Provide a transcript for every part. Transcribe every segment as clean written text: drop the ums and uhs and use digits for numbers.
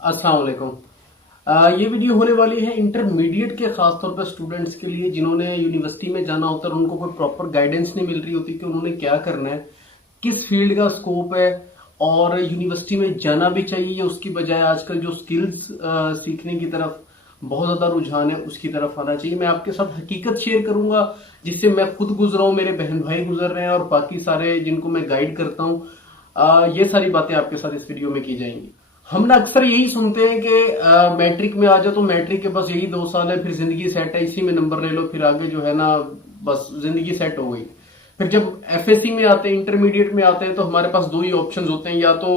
अस्सलाम वालेकुम। ये वीडियो होने वाली है इंटरमीडिएट के खासतौर पर स्टूडेंट्स के लिए जिन्होंने यूनिवर्सिटी में जाना होता है और उनको कोई प्रॉपर गाइडेंस नहीं मिल रही होती कि उन्होंने क्या करना है, किस फील्ड का स्कोप है और यूनिवर्सिटी में जाना भी चाहिए। उसकी बजाय आजकल जो स्किल्स सीखने की तरफ बहुत ज्यादा रुझान है उसकी तरफ आना चाहिए। मैं आपके साथ हकीकत शेयर करूंगा जिससे मैं खुद गुजरा हूं, मेरे बहन भाई गुजर रहे हैं और बाकी सारे जिनको मैं गाइड करता हूं। ये सारी बातें आपके साथ इस वीडियो में की जाएंगी। हम ना अक्सर यही सुनते हैं कि मैट्रिक में आ जाओ तो मैट्रिक के बस यही 2 साल है, फिर जिंदगी सेट है, इसी में नंबर ले लो, फिर आगे जो है ना बस जिंदगी सेट हो गई। फिर जब एफएससी में आते हैं, इंटरमीडिएट में आते हैं, तो हमारे पास दो ही ऑप्शंस होते हैं, या तो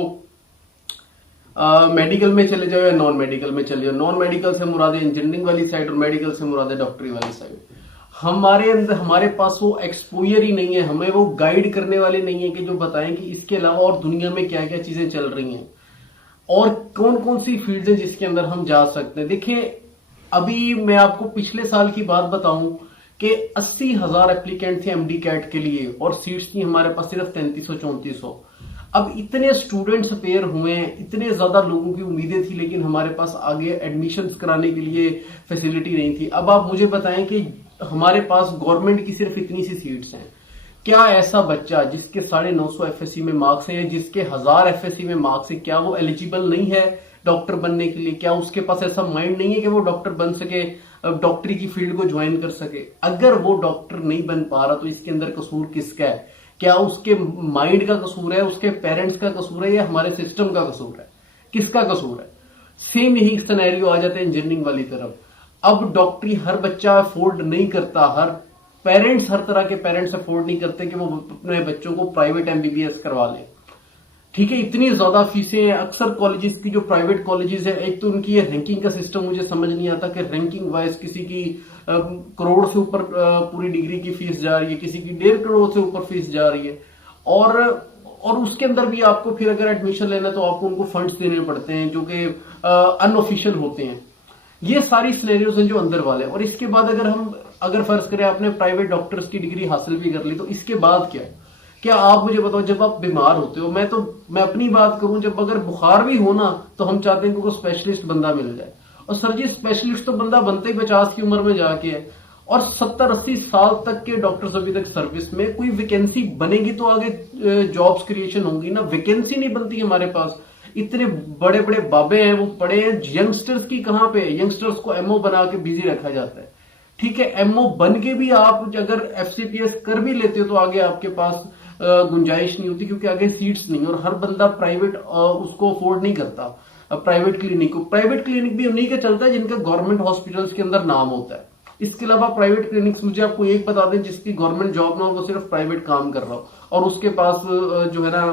मेडिकल में चले जाओ या नॉन मेडिकल में चले जाओ। नॉन मेडिकल से मुराद है इंजीनियरिंग वाली साइड और मेडिकल से मुराद है डॉक्टरी वाली साइड। हमारे अंदर हमारे पास वो एक्सपोजर ही नहीं है, हमें वो गाइड करने वाले नहीं है कि जो बताएं कि इसके अलावा और दुनिया में क्या क्या चीजें चल रही हैं और कौन कौन सी फील्ड है जिसके अंदर हम जा सकते हैं। देखिए, अभी मैं आपको पिछले साल की बात बताऊं कि 80,000 एप्लीकेंट थे एमडी कैट के लिए और सीट्स थी हमारे पास सिर्फ 3300-3400। अब इतने स्टूडेंट्स अपेयर हुए हैं, इतने ज्यादा लोगों की उम्मीदें थी, लेकिन हमारे पास आगे एडमिशंस कराने के लिए फैसिलिटी नहीं थी। अब आप मुझे बताएं कि हमारे पास गवर्नमेंट की सिर्फ इतनी सी सीट्स हैं, क्या ऐसा बच्चा जिसके 950 एफएससी में मार्क्स है या जिसके 1000 एफएससी में मार्क्स है, क्या वो एलिजिबल नहीं है डॉक्टर बनने के लिए? क्या उसके पास ऐसा माइंड नहीं है कि वो डॉक्टर बन सके, डॉक्टरी की फील्ड को ज्वाइन कर सके? अगर वो डॉक्टर नहीं बन पा रहा तो इसके अंदर कसूर किसका है? क्या उसके माइंड का कसूर है, उसके पेरेंट्स का कसूर है, या हमारे सिस्टम का कसूर है? किसका कसूर है? सेम यही सिनेरियो आ जाता है इंजीनियरिंग वाली तरफ। अब डॉक्टरी हर बच्चा अफोर्ड नहीं करता, हर तरह के पेरेंट्स अफोर्ड नहीं करते कि वो अपने बच्चों को प्राइवेट एमबीबीएस करवा लें। ठीक है, इतनी ज्यादा फीसें हैं। अक्सर कॉलेजेस की जो प्राइवेट कॉलेजेस है, एक तो उनकी ये रैंकिंग का सिस्टम मुझे समझ नहीं आता कि रैंकिंग वाइज किसी की करोड़ से ऊपर पूरी डिग्री की फीस जा रही है, किसी की 1.5 करोड़ से ऊपर फीस जा रही है। और उसके अंदर भी आपको फिर अगर एडमिशन लेना है तो आपको उनको फंड्स देने पड़ते हैं जो कि अनऑफिशियल होते हैं। ये सारी सिनेरियोज हैं जो अंदर वाले। और इसके बाद अगर फर्ज करें आपने प्राइवेट डॉक्टर्स की डिग्री हासिल भी कर ली, तो इसके बाद क्या है? क्या आप मुझे बताओ, जब आप बीमार होते हो, मैं अपनी बात करूं, जब अगर बुखार भी हो ना तो हम चाहते हैं कि कोई स्पेशलिस्ट बंदा मिल जाए। और सर जी, स्पेशलिस्ट तो बंदा बनते ही 50 की उम्र में जाके है, और 70-80 साल तक के डॉक्टर्स अभी तक सर्विस में। कोई वैकेंसी बनेगी तो आगे जॉब्स क्रिएशन होंगी ना, वैकेंसी नहीं बनती हमारे पास। इतने बड़े बड़े बाबे हैं वो पड़े हैं, यंगस्टर्स की कहां पे? यंगस्टर्स को एमओ बना के बिजी रखा जाता है। ठीक है, एमओ बन के भी आप अगर एफसीपीएस कर भी लेते हो तो आगे आपके पास गुंजाइश नहीं होती, क्योंकि आगे सीट्स नहीं, और हर बंदा प्राइवेट उसको अफोर्ड नहीं करता। प्राइवेट क्लिनिक को, प्राइवेट क्लिनिक भी उन्हीं का चलता है जिनका गवर्नमेंट हॉस्पिटल्स के अंदर नाम होता है। इसके अलावा प्राइवेट क्लिनिक्स, मुझे आपको एक बता दें, जिसकी गवर्नमेंट जॉब ना हो वो सिर्फ प्राइवेट काम कर रहा हो और उसके पास जो है ना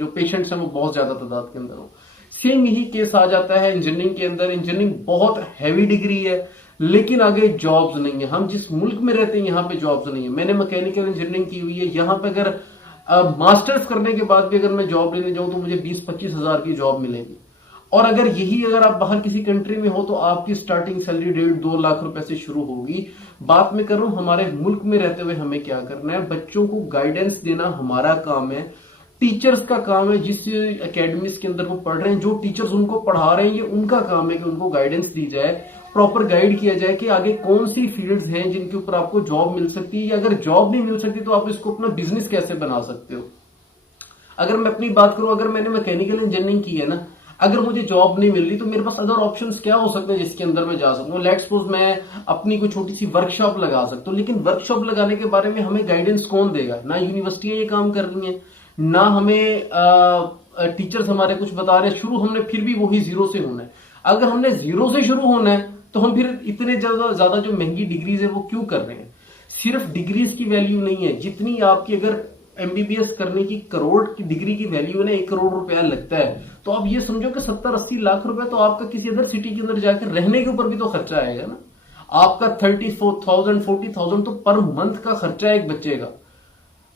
जो पेशेंट्स हैं वो बहुत ज्यादा तादाद के अंदर हो। सेम यही केस आ जाता है इंजीनियरिंग के अंदर। इंजीनियरिंग बहुत हैवी डिग्री है लेकिन आगे जॉब्स नहीं है। हम जिस मुल्क में रहते हैं यहाँ पे जॉब्स नहीं है। मैंने मैकेनिकल इंजीनियरिंग की हुई है, यहाँ पे अगर मास्टर्स करने के बाद भी अगर मैं जॉब लेने जाऊं तो मुझे 20-25 हजार की जॉब मिलेगी। और अगर आप बाहर किसी कंट्री में हो तो आपकी स्टार्टिंग सैलरी 1.5-2 लाख रुपए से शुरू होगी। बात मैं कर रहा हूं हमारे मुल्क में रहते हुए हमें क्या करना है। बच्चों को गाइडेंस देना हमारा काम है, टीचर्स का काम है। जिस एकेडमीज के अंदर वो पढ़ रहे हैं, जो टीचर्स उनको पढ़ा रहे हैं, ये उनका काम है कि उनको गाइडेंस दी जाए, प्रॉपर गाइड किया जाए कि आगे कौन सी फील्ड्स हैं जिनके ऊपर आपको जॉब मिल सकती है, या अगर जॉब नहीं मिल सकती तो आप इसको अपना बिजनेस कैसे बना सकते हो। अगर मैं अपनी बात करूं, अगर मैंने मैकेनिकल इंजीनियरिंग की है ना, अगर मुझे जॉब नहीं मिल रही तो मेरे पास अदर ऑप्शंस क्या हो सकते हैं जिसके अंदर मैं जा सकूं। लेट्स सपोज मैं अपनी कोई छोटी सी वर्कशॉप लगा सकता हूं, लेकिन वर्कशॉप लगाने के बारे में हमें गाइडेंस कौन देगा? ना यूनिवर्सिटियां ये काम कर रही हैं, ना हमें टीचर्स हमारे कुछ बता रहे हैं। शुरू हमने फिर भी वही जीरो से होना है। अगर हमने जीरो से शुरू होना है तो हम फिर इतने ज्यादा जो महंगी डिग्रीज है वो क्यों कर रहे हैं? सिर्फ डिग्रीज की वैल्यू नहीं है, जितनी आपकी अगर एमबीबीएस करने की करोड़ की डिग्री की वैल्यू है ना, 1 करोड़ रुपया लगता है, तो आप ये समझो कि 70-80 लाख रुपया तो आपका किसी अदर सिटी के अंदर जाकर रहने के ऊपर भी तो खर्चा आएगा ना। आपका 34,000-40,000 तो पर मंथ का खर्चा है एक बच्चे का।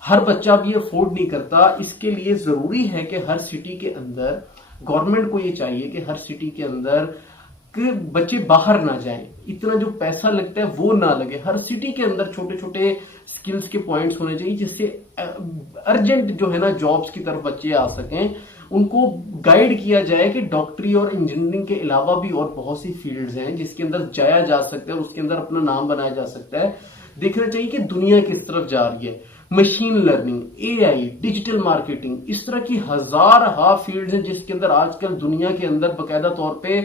हर बच्चा भी अफोर्ड नहीं करता। इसके लिए जरूरी है कि हर सिटी के अंदर गवर्नमेंट को ये चाहिए कि हर सिटी के अंदर कि बच्चे बाहर ना जाएं, इतना जो पैसा लगता है वो ना लगे। हर सिटी के अंदर छोटे छोटे स्किल्स के पॉइंट्स होने चाहिए जिससे अर्जेंट जो है ना जॉब्स की तरफ बच्चे आ सकें। उनको गाइड किया जाए कि डॉक्टरी और इंजीनियरिंग के अलावा भी और बहुत सी फील्ड्स हैं जिसके अंदर जाया जा सकता है, उसके अंदर अपना नाम बनाया जा सकता है। देखना चाहिए कि दुनिया किस तरफ जा रही है। Machine learning, AI, digital marketing, इस तरह की हजार फील्ड्स हैं जिसके अंदर आजकल दुनिया के अंदर बकायदा तौर पे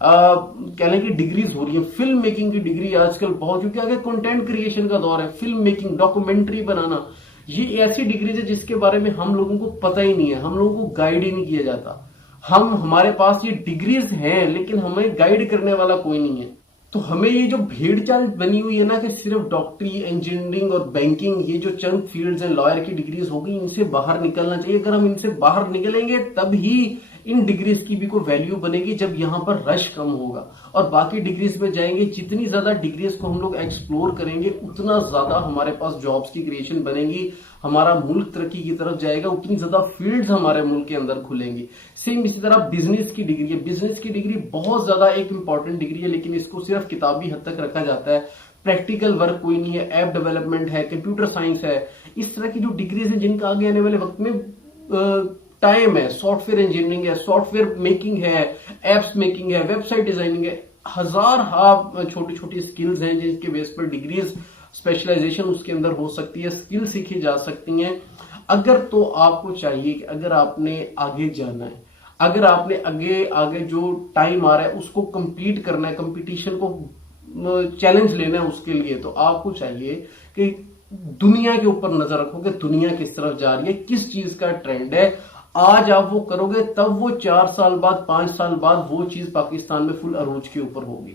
कह लें कि डिग्रीज हो रही है। फिल्म मेकिंग की डिग्री आजकल बहुत, क्योंकि आगे कंटेंट क्रिएशन का दौर है, फिल्म मेकिंग, डॉक्यूमेंट्री बनाना, ये ऐसी डिग्रीज है जिसके बारे में हम लोगों को पता ही नहीं है, हम लोगों को गाइड ही नहीं किया जाता। हमारे पास ये डिग्रीज हैं लेकिन हमें गाइड करने वाला कोई नहीं है। तो हमें ये जो भेड़ चाल बनी हुई है ना कि सिर्फ डॉक्टरी, इंजीनियरिंग और बैंकिंग, ये जो चंद फील्ड्स हैं, लॉयर की डिग्रीज हो गई, इनसे बाहर निकलना चाहिए। अगर हम इनसे बाहर निकलेंगे तब ही इन डिग्रीज की भी कोई वैल्यू बनेगी, जब यहां पर रश कम होगा। और बाकी डिग्रीज में जाएंगे, जितनी ज्यादा डिग्रीज को हम लोग एक्सप्लोर करेंगे उतना ज्यादा हमारे पास जॉब्स की क्रिएशन बनेगी, हमारा मुल्क तरक्की की तरफ जाएगा, उतनी ज्यादा फील्ड्स हमारे मुल्क के अंदर खुलेंगी। सेम इसी तरह बिजनेस की डिग्री है। बिजनेस की डिग्री बहुत ज्यादा एक इंपॉर्टेंट डिग्री है, लेकिन इसको सिर्फ किताबी हद तक रखा जाता है, प्रैक्टिकल वर्क कोई नहीं है। ऐप डेवलपमेंट है, कंप्यूटर साइंस है, इस तरह की जो डिग्रीज है जिनका आगे आने वाले वक्त में टाइम है। सॉफ्टवेयर इंजीनियरिंग है, सॉफ्टवेयर मेकिंग है, एप्स मेकिंग है, वेबसाइट डिजाइनिंग है, हजार छोटी छोटी स्किल्स हैं जिनके बेस पर डिग्रीज, स्पेशलाइजेशन उसके अंदर हो सकती है, स्किल सीखी जा सकती हैं। अगर तो आपको चाहिए कि अगर आपने आगे जाना है, अगर आपने आगे आगे जो टाइम आ रहा है उसको कंप्लीट करना है, कंपटीशन को चैलेंज लेना है, उसके लिए तो आपको चाहिए कि दुनिया के ऊपर नजर रखो कि दुनिया किस तरफ जा रही है, किस चीज का ट्रेंड है। आज आप वो करोगे तब वो 4 साल बाद, 5 साल बाद वो चीज पाकिस्तान में फुल अरूज के ऊपर होगी।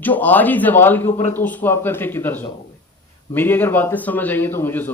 जो आज ही जवाल के ऊपर है तो उसको आप करके किधर जाओगे? मेरी अगर बातें समझ आएंगी तो मुझे जरूर